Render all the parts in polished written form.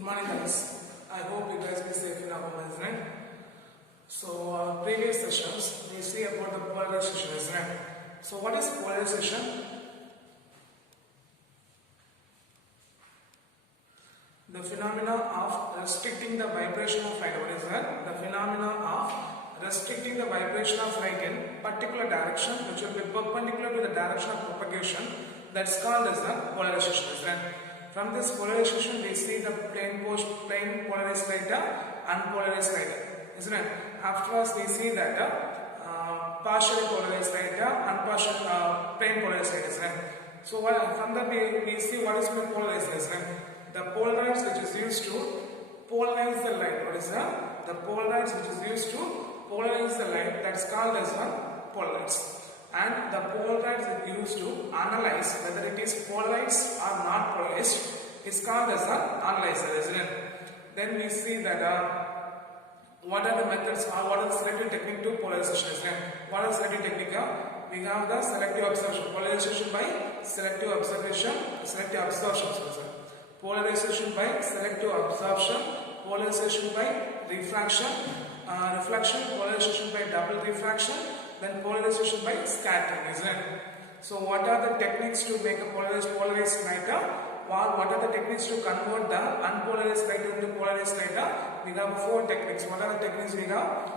Good morning guys. I hope you guys be safe in our home, isn't it? So previous sessions we see about the polarization, isn't it? So what is polarization? The phenomena of restricting the vibration of light. What is that? The phenomena of restricting the vibration of light in particular direction which will be perpendicular to the direction of propagation. That's called as the polarization, isn't it? From this polarization we see the plane polarized light, unpolarized light, isn't it? Afterwards we see that partially polarized light, unpartial plane polarized light, isn't it? So from that we see what is polarized, isn't it? The polarize which is used to polarize the light. What is that? The polarize which is used to polarize the light, that's called as a polarize. And the polarize is used to analyze whether it is polarized or not polarized is called as an analyzer, isn't it? Then we see that what are the methods or what is the selective technique to polarization, isn't it? What is selective technique? We have the selective observation, polarization by selective observation, selective absorption. Polarization by selective absorption, polarization by reflection, polarization by double refraction, then polarization by scattering, isn't it? So what are the techniques to make a polarized light? What are the techniques to convert the unpolarized light into polarized light? We have 4 techniques. What are the techniques we have?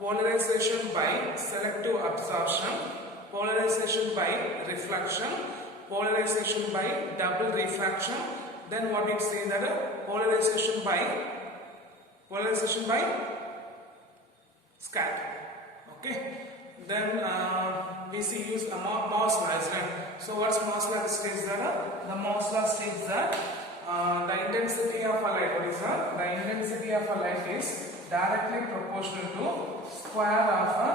Polarization by selective absorption, polarization by reflection, polarization by double refraction, then what we say that polarization by scattering. Okay. Then we see use Moore's law, isn't it? So what's Moore's law states that? The Moore's law states that the intensity of a light, what is that? The intensity of a light is directly proportional to square of a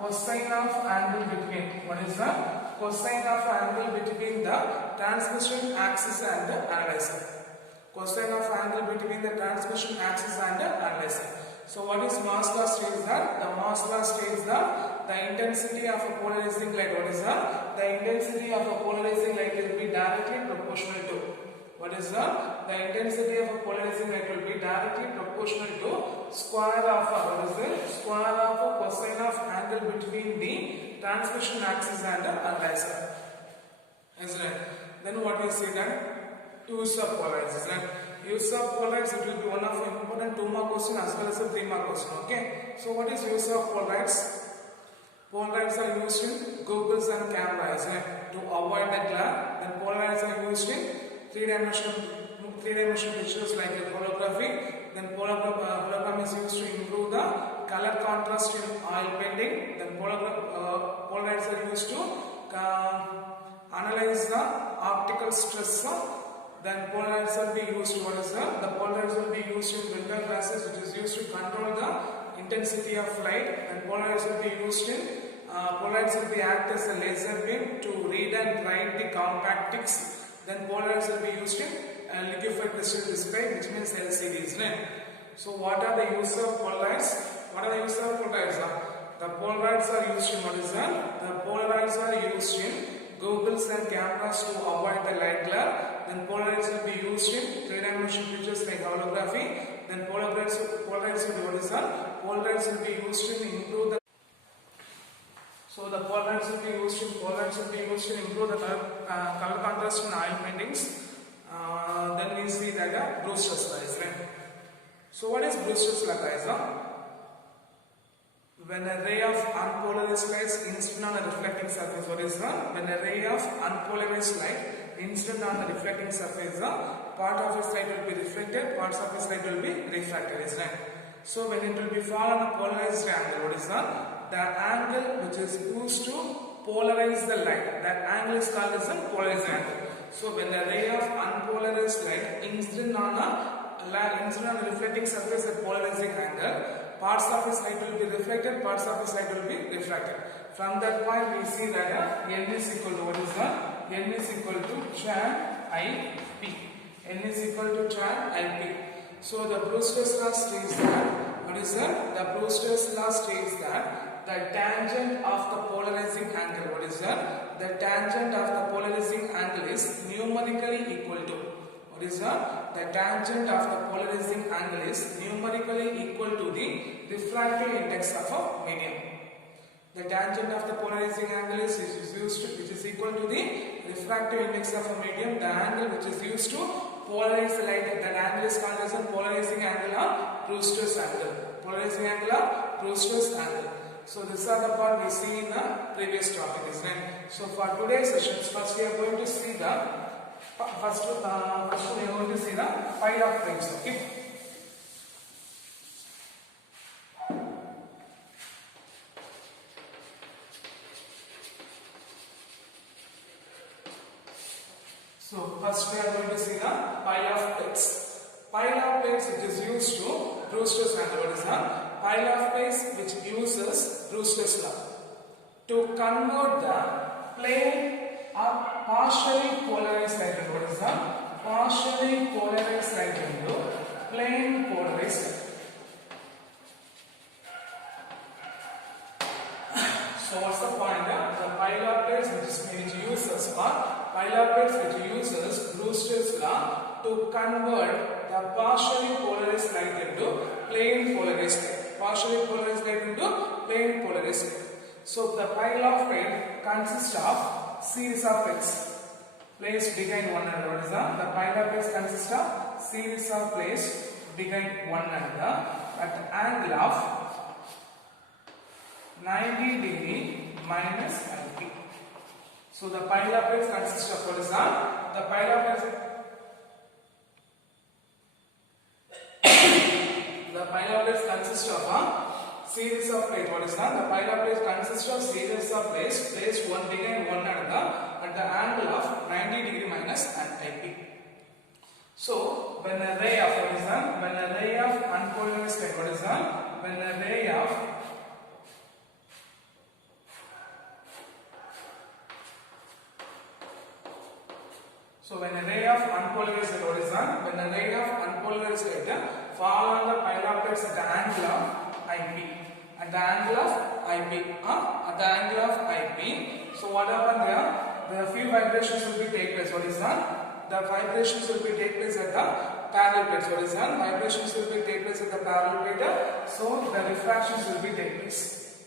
cosine of angle between. What is that? Cosine of angle between the transmission axis and the analyzer. Cosine of angle between the transmission axis and the analyzer. So what is Moore's law states that? The Moore's law states that the intensity of a polarizing light, what is that? The intensity of a polarizing light will be directly proportional to. What is that? The intensity of a polarizing light will be directly proportional to square of a, what is it? Square of a cosine of angle between the transmission axis and the analyzer. Isn't it? Then what we see that? Use of polarize, isn't it? Use of polarize, it will be one of important 2-mark question as well as a 3-mark question. Okay. So what is use of polarize? Polarize are used in goggles and cameras, isn't it? To avoid the glare. Then polarize are used in three-dimensional pictures like holography. Then hologram is used to improve the color contrast in oil painting. Then polarize are used to analyze the optical stress. Then polarize will be used. What is that? The polarize will be used in window glasses, which is used to control the intensity of light. And polarize will be used in polarize will be act as a laser beam to read and write the compact text. Then polarize will be used in liquefied crystal display, which means LCD, isn't it? So what are the use of polarize? What are the use of polarize? The polarize are used in, what is that? The polarize are used in goggles and cameras to avoid the light glare. Then polarize will be used in 3-dimensional pictures like holography. Then polarize will be, what is that? Polarize will be used to improve the. So the polarize will be used to improve the color contrast in oil paintings. Then we see that Brewster's law, isn't it? So what is Brewster's law, guys? When a ray of unpolarized light incident on a reflecting surface, what is that? When a ray of unpolarized light incident on the reflecting surface, part of its light will be reflected, parts of its light will be refracted, isn't it? So when it will be fall on a polarized angle, what is that? The angle which is used to polarize the light, that angle is called as a polarized angle. So when a ray of unpolarized light incident on a reflecting surface at polarizing angle, parts of its light will be reflected, parts of its light will be refracted. From that point we see that N is equal to, what is that? N is equal to tan IP. N is equal to tan IP. So the Brewster's law states that, what is that? The Brewster's law states that the tangent of the polarizing angle, what is that? The tangent of the polarizing angle is numerically equal to, What is the tangent of the polarizing angle is numerically equal to the refractive index of a medium. The tangent of the polarizing angle is used to, which is equal to the refractive index of a medium. The angle which is used to polarize the light, that angle is called as a polarizing angle or Brewster's angle. Polarizing angle or Brewster's angle. So these are the part we see in the previous topic, isn't it? So for today's sessions, first we are going to see the first we are going to see the pile of frames. Okay. So first we are going to see the pile of plates. Pile of plates which is used to Brewster's angle. What is that? Pile of plates which uses Brewster's law to convert the plane of partially polarized light. What is that? Partially polarized light into plane polarized light. So what's the point? The pile of plates which uses Brewster's law to convert the partially polarized light into plane polarized light. Partially polarized light into plane polarized light. So the pile of plate consists of series of plates placed behind one another. What is that? The pile of plates consists of series of plates behind one another at the angle of 90 degree minus IP. So the pile of plates consists of what is that? The pile of plates. The pile of plates consists of a series of plates. What is that? The pile of plates consists of series of plates placed one behind one another at the angle of 90 degree minus and IP. So when a ray of what is that? When a ray of unpolarized light. What is that? When a ray of when a ray of unpolarized light, what is that? When a ray of unpolarized light fall on the pile of plates at the angle of IP. At the angle of IP. At the angle of IP. So what happened there? The few vibrations will be take place. What is that? The vibrations will be take place at the parallel plates. What is that? Vibrations will be take place at the parallel plate. So the refractions will be take place.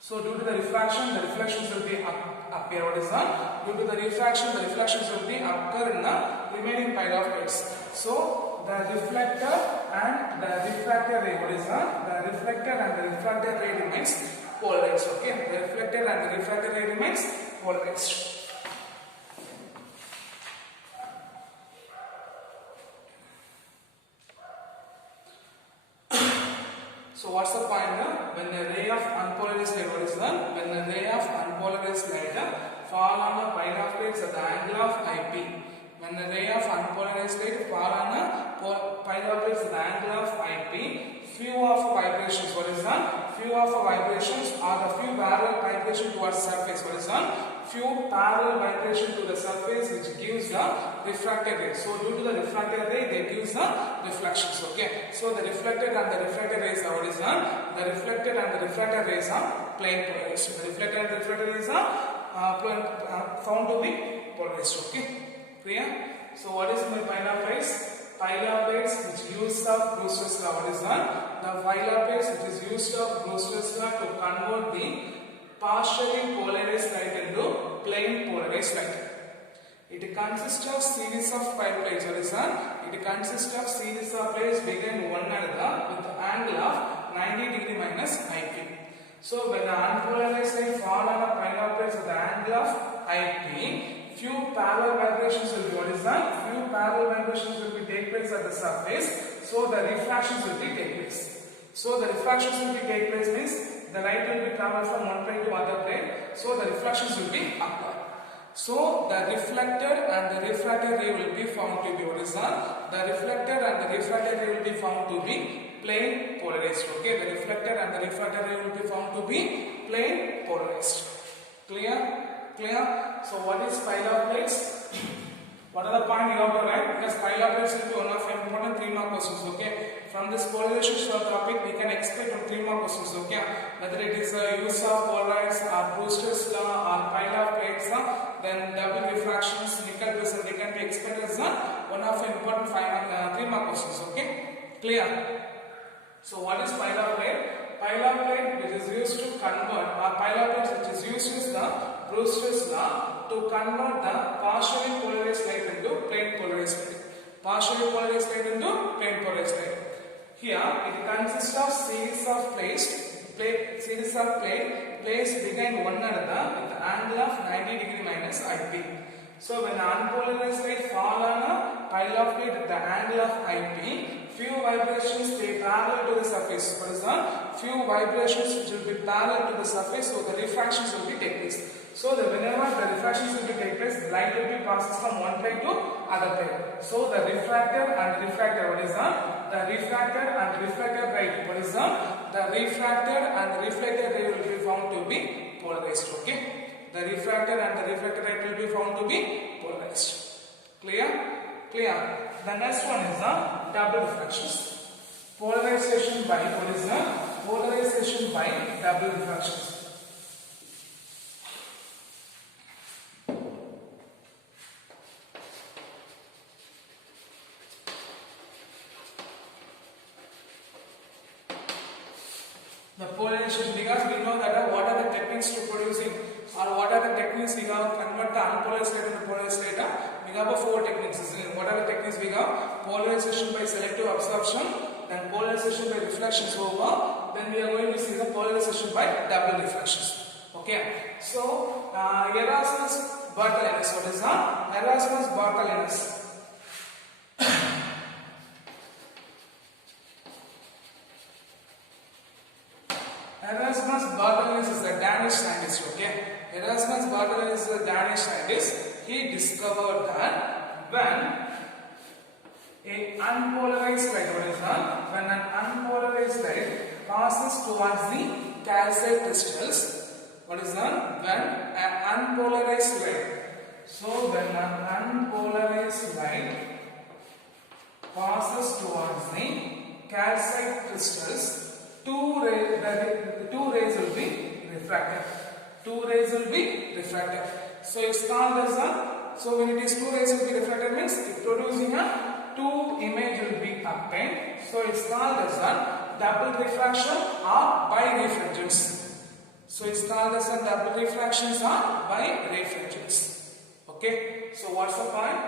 So due to the refraction, the reflections will be up here. What is that? Due to the refraction, the reflections will be occur in the remaining pile of plates. So the reflector and the refractor ray. What is that? The reflector and the refractor ray remains polarized. Okay. The reflector and the refractor ray remains polarized. So what's the point now? When the ray of unpolarized light, what is that? When the ray of unpolarized light fall on a pile of plates at the angle of IP. When the ray of unpolarized light fall on a pile of plates at the angle of IP, few of vibrations. What is that? Few of vibrations are the few parallel vibration towards surface. What is that? Few parallel vibration to the surface which gives the refracted ray. So due to the refracted ray, they gives the reflections. Okay. So the reflected and the refracted rays are what is that? The reflected and the refracted rays are plane polarized. The reflected and the refracted rays are found to be polarized. Okay. Clear? So what is my pile of plates? Pile of plates which use of Brewster's law. What is that? The pile of plates which is used of Brewster's law to convert the partially polarized light into plane polarized light. It consists of series of pile plates. What is that? It consists of series of plates behind one another with the angle of 90 degree minus IP. So when the unpolarized light fall on a pile of plates at the angle of IP, few parallel vibrations will be. What is that? Few parallel vibrations will be take place at the surface. So the refractions will be take place. So the refractions will be take place means the light will be travel from one plane to other plane. So the reflections will be upward. So the reflected and the refracted ray will be found to be. What is that? The reflected and the refracted ray will be found to be plane polarized. Okay. The reflected and the refracted ray will be found to be plane polarized. Clear? Clear? So what is pile of plates? What are the point you have to write? Because pile of plates will be one of important 3 mark questions. Okay. From this polarization topic, we can expect 3 mark questions. Okay. Whether it is use of polarized or Brewster's law or pile of plates, then double refractions, nickel prism, they can be expected as a one of the important 3-mark questions. Okay, clear? So what is pile-up plate? Pile-up plate which is used to convert, or pile-up plate which is used is the Brewster's law to convert the partially polarized light into plane polarized light. Partially polarized light into plane polarized light. Here it consists of series of plates placed behind one another with the angle of 90 degree minus IP. So when unpolarized light fall on a pile of plate at the angle of IP, few vibrations stay parallel to the surface. What is that? Few vibrations which will be parallel to the surface, so the refractions will be take place. So whenever the refractions will be take place, the light will be passes from one plate to other plate. So the refractor and refractor, what is that? The refractor and reflector light, what is that? The refractor and reflector ray will be found to be polarized. Okay, the refractor and the reflector light will be found to be polarized. Clear? Clear. The next one is the double refractions. Polarization by, what is the polarization by double refractions? The polarization, because we know that what are the techniques to producing, or what are the techniques we have to convert the unpolarized light into polarized light. We have 4 techniques. What are the techniques we have? Polarization by selective absorption, then polarization by reflections over, then we are going to see the polarization by double refractions. Okay, so Erasmus Bartholinus, what is that? Erasmus Bartholinus. Erasmus Bartholinus is a Danish scientist. Okay, Erasmus Bartholinus is a Danish scientist. He discovered that when an unpolarized light, what is that? When an unpolarized light passes towards the calcite crystals, what is that? When an unpolarized light. So when an unpolarized light passes towards the calcite crystals, two rays will be refracted. So it's called as a, so when it is 2 rays will be refracted means it producing a 2 image will be obtained. So it's called as a double refraction or birefringence. So it's called as a double refractions or birefringence. Okay, so what's the point?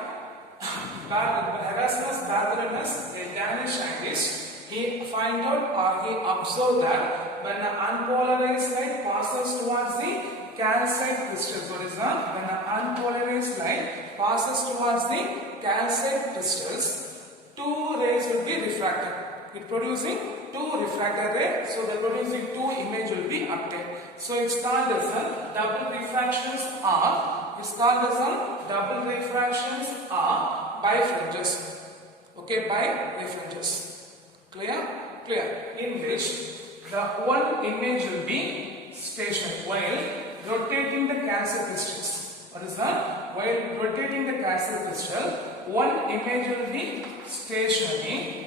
Erasmus Bartholinus, a Danish scientist, he find out or he observed that when an unpolarized light passes towards the calcite crystals, what is that? When an unpolarized light passes towards the calcite crystals, 2 rays will be refracted. It producing 2 refracted rays, so the producing 2 image will be obtained. So it's called as a double refractions or birefringes. Okay, birefringes. Clear? Clear. In which the one image will be stationary while rotating the calcite crystals. What is that? While rotating the calcite crystal, one image will be stationary.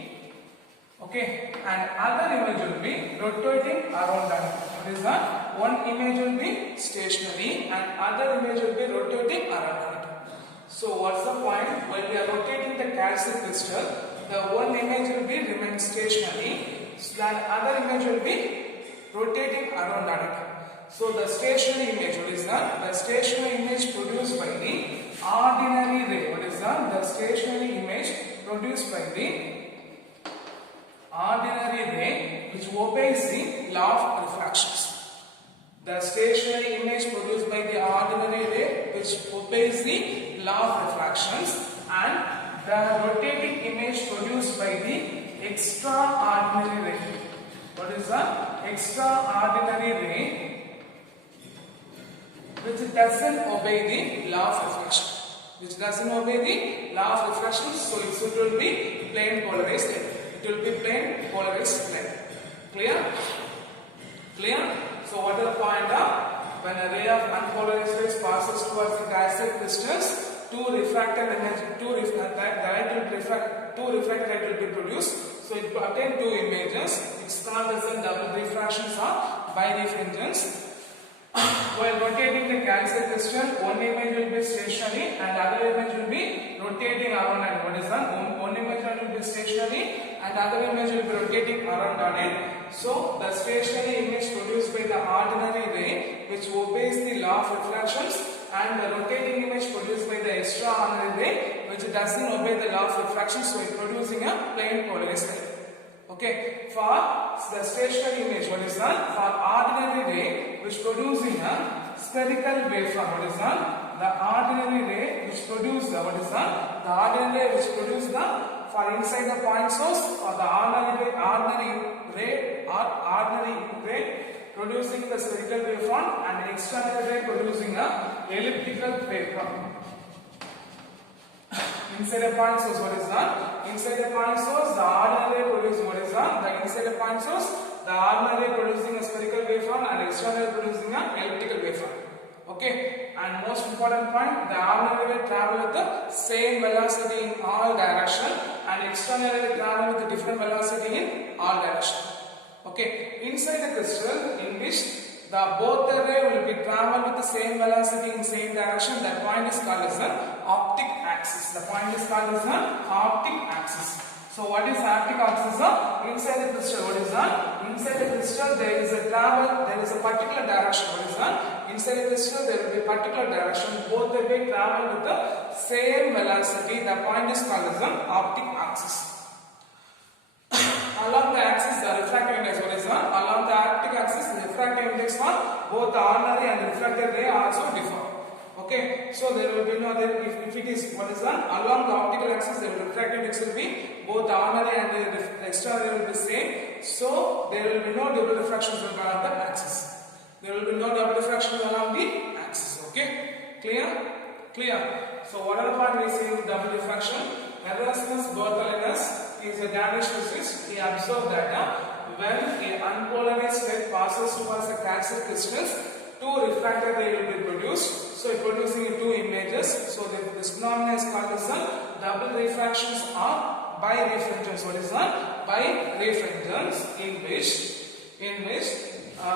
Okay, and other image will be rotating around that. What is that? One image will be stationary and other image will be rotating around it. So what's the point? While we are rotating the calcite crystal, the one image will be remain stationary, and other image will be rotating around that. So the stationary image, what is that? The stationary image produced by the ordinary ray. What is that? The stationary image produced by the ordinary ray which obeys the law of refractions. The stationary image produced by the ordinary ray which obeys the law of refractions, and the rotating image produced by the extraordinary ray. What is the extraordinary ray which doesn't obey the law of refraction? Which doesn't obey the law of refraction, so it will be plane polarized light. It will be plane polarized light. Clear? Clear? So what is the point of when a ray of unpolarized rays passes towards the calcite crystals, 2 refracted light will be produced. So it will obtain 2 images. It's called as a double refractions or birefringence. While rotating the calcite crystal, one image will be stationary and other image will be rotating around and stationary and other image will be rotating around on it. So the stationary image produced by the ordinary ray which obeys the law of refractions, and the rotating image produced by the extraordinary ray which doesn't obey the law of refraction, so it's producing a plane polarized light. Okay, for the stationary image, what is that? For ordinary ray which producing a spherical waveform, what is that? The ordinary ray which produce the, what is that? The ordinary ray which produce the, for inside the point source, or the ordinary ray producing the spherical waveform, and external ray producing a elliptical waveform. Inside a point source, what is that? Inside a point source, the ordinary ray producing, what is that? The inside a point source, the ordinary ray producing a spherical waveform and external ray producing a elliptical waveform. Okay, and most important point, the ordinary ray travel with the same velocity in all direction, and external ray travel with a different velocity in all direction. Okay, inside the crystal in which the both the ray will be travel with the same velocity in same direction, that point is called as the optic axis. The point is called as the optic axis. So what is optic axis? Inside the crystal, what is that? Inside the crystal there is a travel, there is a particular direction. What is that? Inside the crystal there will be a particular direction, both the way travel with the same velocity. The point is called as the optic axis. Along the axis, the refractive index, what is that? Along the optic axis, the refractive index for both the ordinary and refracted ray also differ. Okay, so there will be no other, if it is, what is that? Along the optical axis, the refractive index will be both the ordinary and the external ray will be same. So there will be no double refractions along the axis. There will be no double refractions along the axis. Okay, clear? Clear. So what are the point we see in double refraction? Erasmus Bartholinus is a Danish physicist. He observed that when an unpolarized light passes towards the calcium crystals, two refracted rays will be produced. So producing two images. So this phenomenon is called as double refractions or birefringence. What is that? Birefringence, in which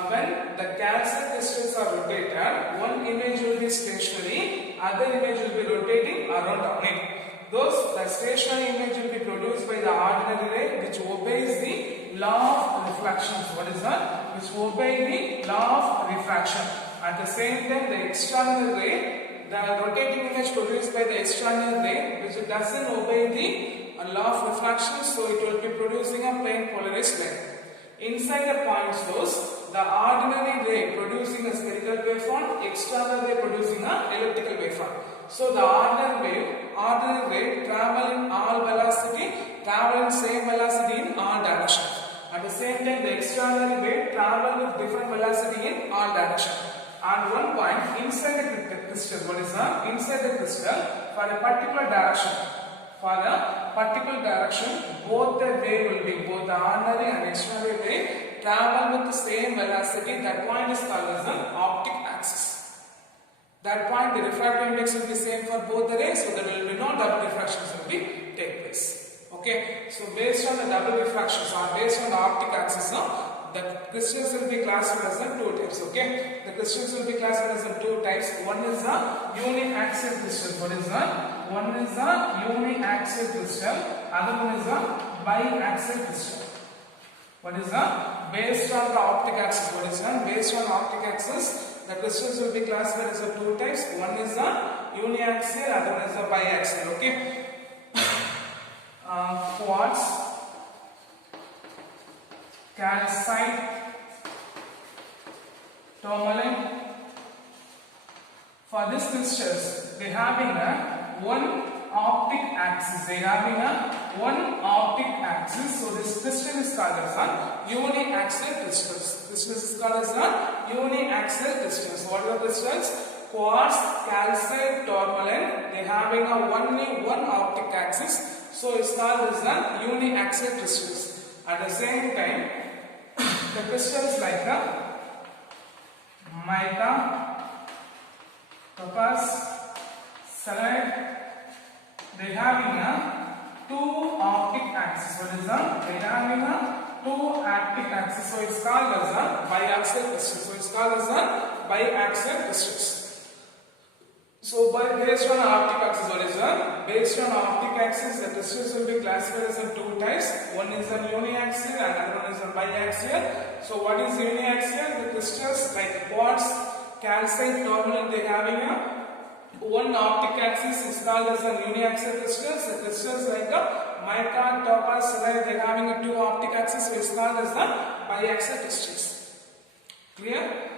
when the calcium crystals are rotated, one image will be stationary, other image will be rotating around on it. Thus, the stationary image will be produced by the ordinary ray which obeys the law of refractions. What is that? Which obey the law of refraction. At the same time, the external ray, the rotating image produced by the external ray which doesn't obey the law of refraction, so it will be producing a plane polarized light. Inside the point source, the ordinary ray producing a spherical waveform, external ray producing a elliptical waveform. So the ordinary ray travel in all velocity, travel in same velocity in all direction. At the same time, the external ray travel with different velocity in all direction. And one point, inside the crystal, what is that? Inside the crystal, for a particular direction, both the ray will be, both the ordinary and external ray travel with the same velocity. That point is called as an optic axis. That point, the refractive index will be same for both the rays, so there will be no double refractions will be take place. Okay, so based on the double refractions or based on the optic axis, the crystals will be classified as two types. Okay, the crystals will be classified as two types. One is the uniaxial crystal. What is that? One is the uniaxial crystal. Other one is the biaxial crystal. What is that? Based on the optic axis. What is that? Based on the optic axis, the crystals will be classified as two types. One is the uniaxial, other one is the biaxial. Okay. Quartz, calcite, tourmaline. For these crystals, they having a one optic axis. They having a one optic axis. So this crystal is called as a uniaxial crystals. This is called as a uniaxial crystals. What are the crystals? Quartz, calcite, tourmaline. They having a only one optic axis. So it's called as a uniaxial crystals. At the same time, the crystals like the mica, topaz, salite, they having a two optic axis. What is that? They having a two optic axis. So it's called as a biaxial crystal. So it's called as a biaxial crystals. So based on optic axis, what is that? Based on optic axis, the crystals will be classified as two types. One is a uniaxial and another one is a biaxial. So what is uniaxial? The crystals like quartz, calcite, tourmaline, they having a one optic axis is called as a uniaxial crystals. The crystals like a mica, topaz, cerite, they having a two optic axis is called as the biaxial crystals. Clear?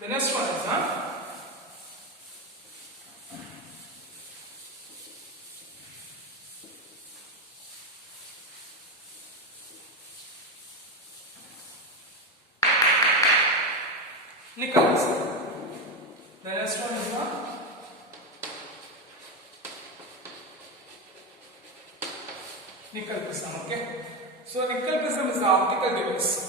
The next one is nickel crystal. The next one is nickel prism. Okay. So nickel prism is the optical device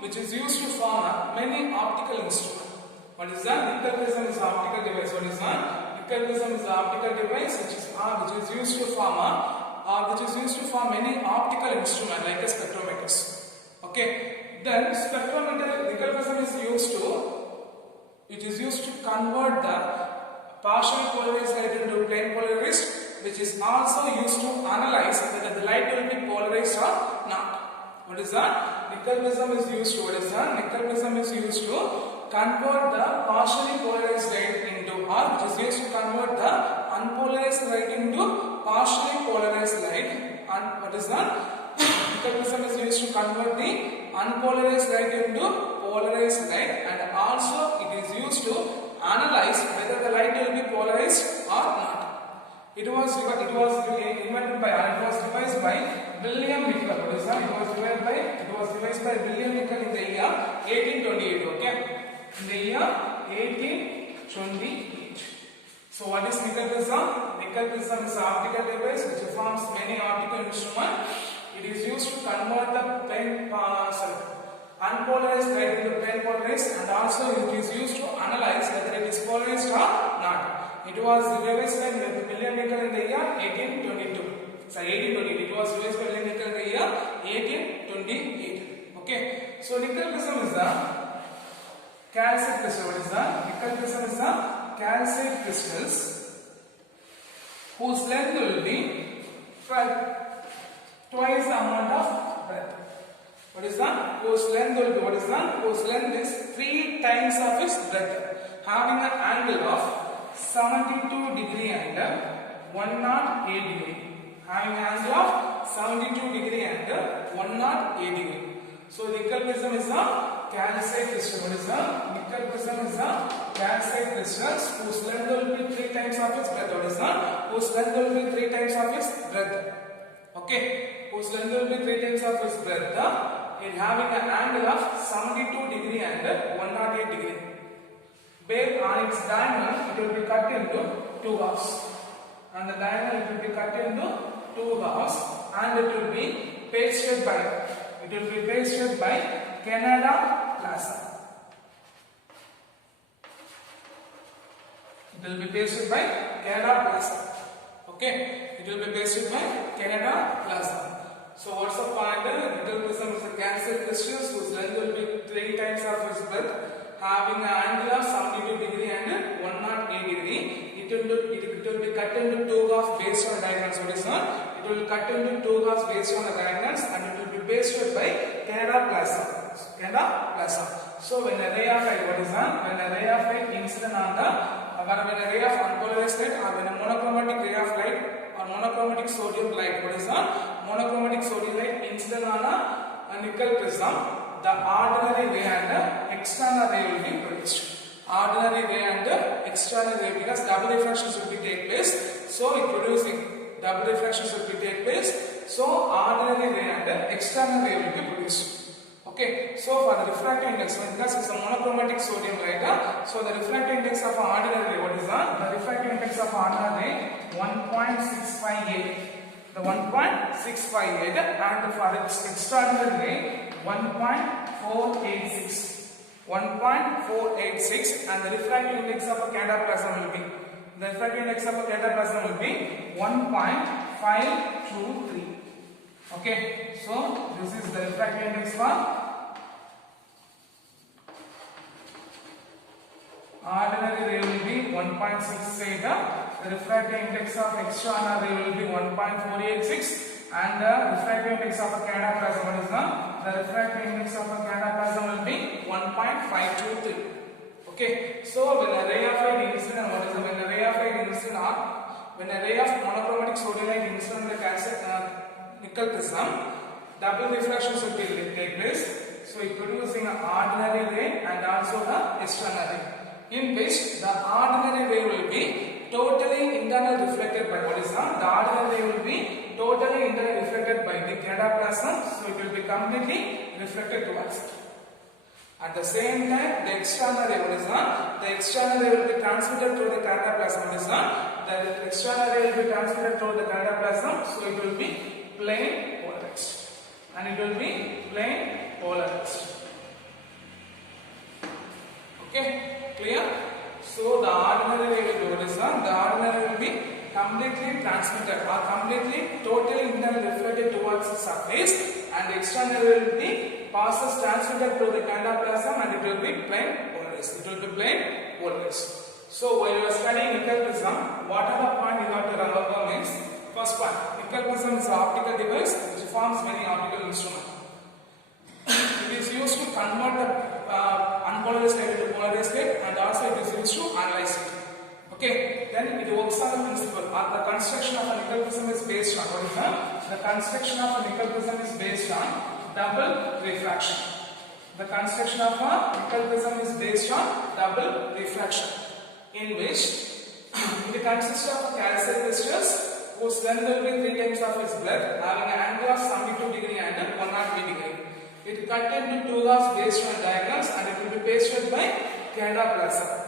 which is used to form many optical instruments. What is that? Nickel prism is an optical device. What is that? Nickel prism is an optical device which is used to form many optical instruments like a spectrometers. Okay. Then spectrometer, nickel prism is used to convert the partially polarized light into plane polarized, which is also used to analyze whether the light will be polarized or not. What is that? Nickel prism is used to, convert the partially polarized light into, which is used to convert the unpolarized light into partially polarized light. And what is that? Nickel prism is used to convert the unpolarized light into polarized light, and also it is used to analyze whether the light will be polarized or not. It was devised by William Nickel. What is that? It was devised by William Nickel in the year 1828. Okay, in the year 1828. So what is nickel prism? Nickel prism is an optical device which forms many optical instruments. It is used to convert the unpolarized light into plane polarized, and also it is used to analyze whether it is polarized or not. It was devised by William Nickel in the year 1822. Sorry, 1828. It was devised by William Nickel in the year 1828. Okay. So nickel prism is the calcite crystal. What is that? Nickel prism is the calcite crystals whose length will be twice the amount of breadth. What is that? Whose length will be, whose length is 3 times of its breadth, having an angle of 72 degree and 108 degree. Having an angle of 72 degree and 108 degree. So nickel prism is a calcite crystal. What is that? Nickel prism is a calcite crystals whose length will be 3 times of its breadth. What is that? Whose length will be 3 times of its breadth. Okay, whose length will be 3 times of its breadth. It having an angle of 72 degree and 108 degree. Based on its diagonal, it will be cut into 2 halves. And the diagonal it will be cut into 2 halves, and it will be pasted by Canada Plaza. It will be pasted by Canada Plaza. Okay, it will be pasted by Canada Plaza. So what's the point? Nickel prism is a calcite crystal whose length will be 3 times of its breadth, having an angle of 72 degree and 108 degree. It will be cut into 2 halves based on diagonals. What is that? It will be cut into 2 halves based on the diagonals, and it will be pasted by Canada Plaza. So when a ray of light, what is that? When a ray of light incident on the, when a ray of unpolarized light, or when a monochromatic ray of light or monochromatic sodium light, what is that? Monochromatic sodium light incident on a nickel prism, the ordinary ray and external ray will be produced. Ordinary ray and external ray, because double refractions will be take place. So it producing double refractions will be take place. So ordinary ray and external ray will be produced. Okay, so for the refractive index, because it's a monochromatic sodium light, so the refractive index of ordinary ray, what is that? The refractive index of ordinary ray 1.658. The 1.658, and for its external ray 1.486. 1.486, and the refractive index of a Canada Plaza will be, the refractive index of a Canada Plaza will be 1.523. Okay, so this is the refractive index for ordinary ray will be 1.68, the refractive index of external ray will be 1.486, and the refractive index of a cataplasm, what is the refractive index of a cataplasm will be 1.523. Okay, so when a ray of light incident, what is the, when a ray of light incident or when a ray of monochromatic sodium light incident in the nickel prism, double refractions will take place. So it producing an ordinary ray and also the external ray, in which the ordinary ray will be totally internally reflected by, what is the ordinary ray will be totally internally reflected by the cataplasm, so it will be completely reflected towards it. At the same time, the external ray, what is the external ray will be transmitted through the cataplasm, what is the external ray will be transmitted through the cataplasm, so it will be plane polarized, and it will be plane polarized. Okay, clear? So the ordinary ray will be, what is the ordinary will be completely transmitted or completely totally internally reflected towards the surface, and the external ray will be passes transmitted through the cataplasm, and it will be plane polarized. It will be plane polarized. So while you are studying nickel prism, what are the point you have to remember means, first point, nickel prism is an optical device which forms many optical instruments. It is used to convert the unpolarized light into polarized light, and also it is used to analyze it. Okay, then it works on the principle, or the construction of a nickel prism is based on, what is the construction of a nickel prism is based on double refraction. The construction of a nickel prism is based on double refraction, in which it consists of calcium crystals whose length will be 3 times of its breadth, having an angle of 72 degree and 108 degree. It is cut into 2 halves based on diagrams, and it will be pasted by cataplasm.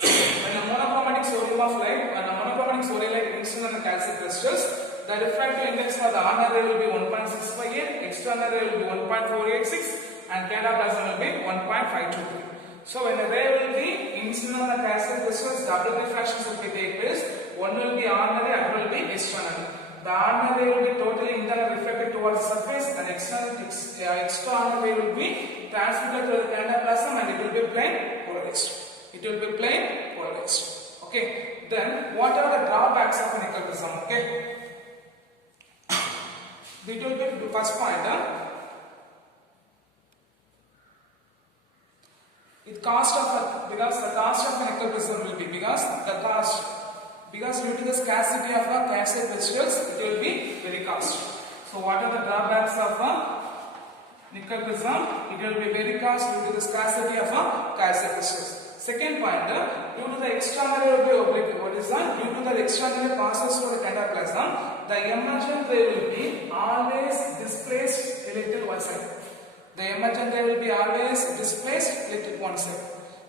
When a monochromatic sodium of light, when a monochromatic sodium light incident on the calcium crystals, the refractive index for the ordinary ray will be 1.658, external ray will be 1.486, and cataplasm will be 1.523. So when a ray will be incident on the calcium crystals, double refractions will be take place. One will be ordinary, other will be external. The ordinary ray will be totally internally reflected towards the surface, and external ray will be transmitted to the cataplasm, and it will be plane polarized. It will be plane polarized. Okay. Then what are the drawbacks of a nickel prism? Okay. It will be the first point. It cost of because the cost of a nickel prism will be because due to the scarcity of the calcium crystals, it will be very costly. So what are the drawbacks of a nickel prism? It will be very costly due to the scarcity of a calcium crystals. Second point, due to the external ray will be oblique. What is that? Due to the external ray passes through the cataplasm, the emergent ray will be always displaced a little one side. The emergent ray will be always displaced a little one side.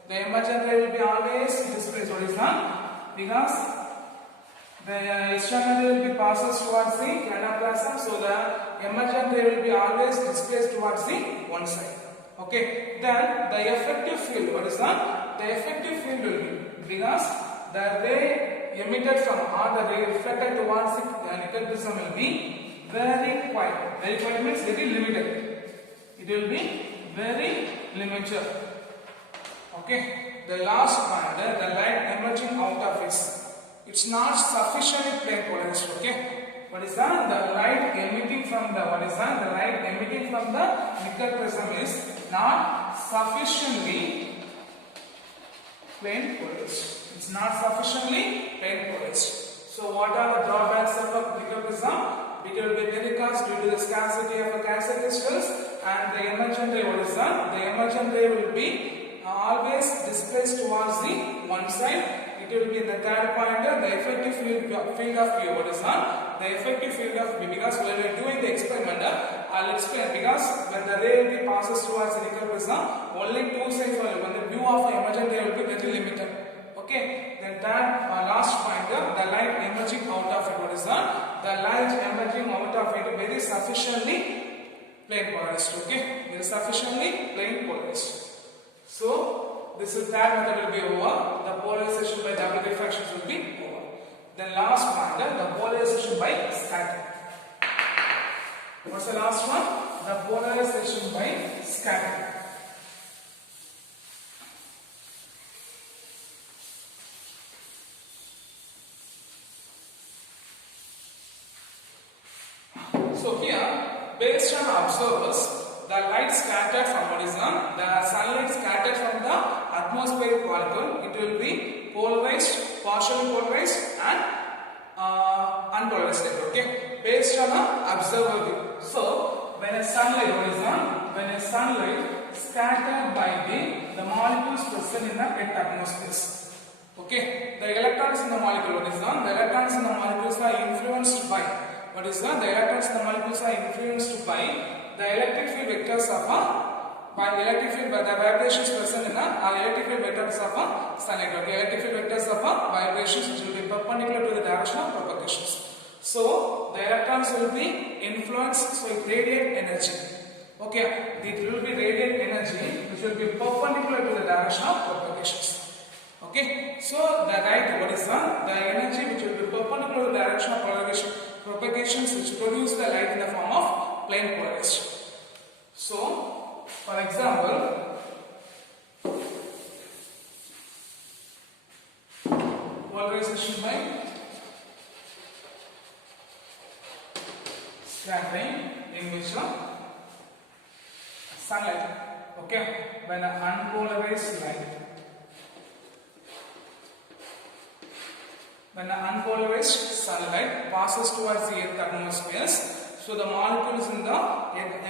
The emergent ray will be always displaced. What is that? Because the external ray will be passes towards the cataplasm, so the emergent ray will be always displaced towards the one side. Okay. Then the effective field. What is that? The effective field will be because the ray emitted from or the ray reflected towards the nickel prism will be very quiet. Very quiet means very limited. It will be very limited. Okay. The last point, the light emerging out of it, it's not sufficiently plane polarized. Okay. What is that? The light emitting from the the light emitting from the nickel prism is not sufficiently plane polarized. It's not sufficiently plane polarized. So what are the drawbacks of a nickel prism? It will be very cost due to the scarcity of the calcium crystals, and the emergent ray, what is that? The emergent ray will be always displaced towards the one side. It will be in the third point, the effective field of view. What is that? The effective field of view, because when we are doing the experiment, I'll explain, because when the ray will be passes towards the nickel prism, only two sides will, when the view of the emergent ray will be very limited. Okay. Then that last point, the light emerging out of it. What is that? The light emerging out of it very sufficiently plane polarized. Okay. Very sufficiently plane polarized. So this is that method will be over. The polarization by double refractions will be over. Then last one, the polarization by scattering. What's the last one? The polarization by scattering. based on observers, the light scattered from horizon, the sunlight scattered from the atmospheric molecule, it will be polarized, partially polarized and unpolarized. Okay, based on an observer view. So when a sunlight horizon, when a sunlight scattered by the molecules present in the earth atmosphere. Okay, the electrons in the molecule, what is the electrons in the molecules are influenced by, what is the electrons in the molecules are influenced by the electric field vectors of by electric field, by the vibrations present in the electric field vectors of sunlight. Okay, electric field vectors of vibrations which will be perpendicular to the direction of propagations. So the electrons will be influenced, so it radiate energy. Okay, it will be radiant energy which will be perpendicular to the direction of propagations. Okay, so the light, what is the energy which will be perpendicular to the direction of propagations which produce the light in the form of plane polarized. So for example, polarization by scattering in which sunlight, okay, when an unpolarized light, when an unpolarized sunlight passes towards the earth atmospheres, so the molecules in the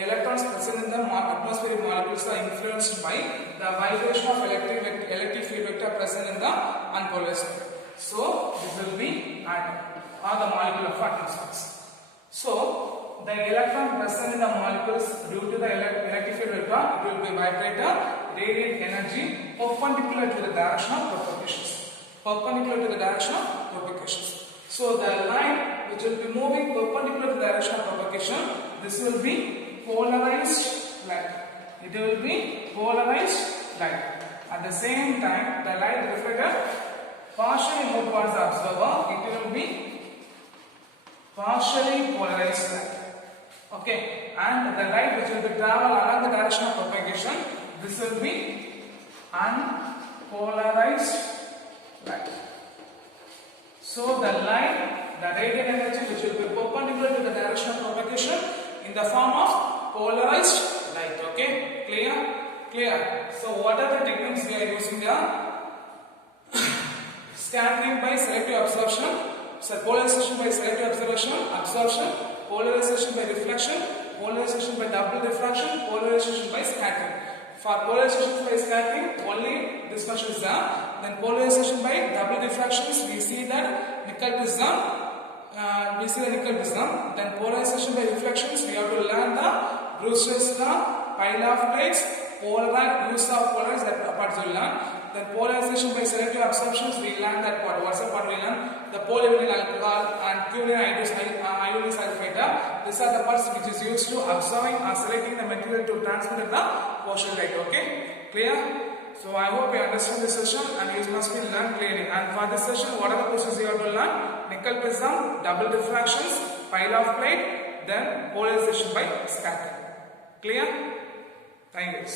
electrons present in the atmospheric molecules are influenced by the vibration of electric field vector present in the unpolarized light. So this will be atom or the molecule of atmospheres. So the electron present in the molecules due to the electric field vector, it will be vibrator, radiant energy perpendicular to the direction of propagations. Perpendicular to the direction of propagations. So the line which will be moving perpendicular to the direction of propagation, this will be polarized light. It will be polarized light. At the same time, the light reflected partially move towards the observer, it will be partially polarized light. Okay, and the light which will be travel along the direction of propagation, this will be unpolarized light. So the light, the radiant energy which will be perpendicular to the direction of propagation in the form of polarized light. Okay, clear? Clear. So what are the techniques we are using here? Scattering by selective absorption, so polarization by selective absorption, polarization by reflection, polarization by double diffraction, polarization by scattering. For polarization by scattering, only this much is there. Then polarization by double diffractions, we see that nickel prism. Then polarization by reflections, we have to learn the Brewster's law, pile of plates, use of polarized, that parts we learn. Then polarization by selective absorptions, we learn that part. What's the part we learn? The polyvinyl alcohol and chlorine iodine sulfate. These are the parts which is used to absorbing or selecting the material to transmit the partial light. Okay, clear? So I hope you understand this session and you must be learned clearly. And for this session, what are the questions you have to learn? Nickel prism, double diffractions, pile of plate, then polarization by scattering. Clear? Thank you.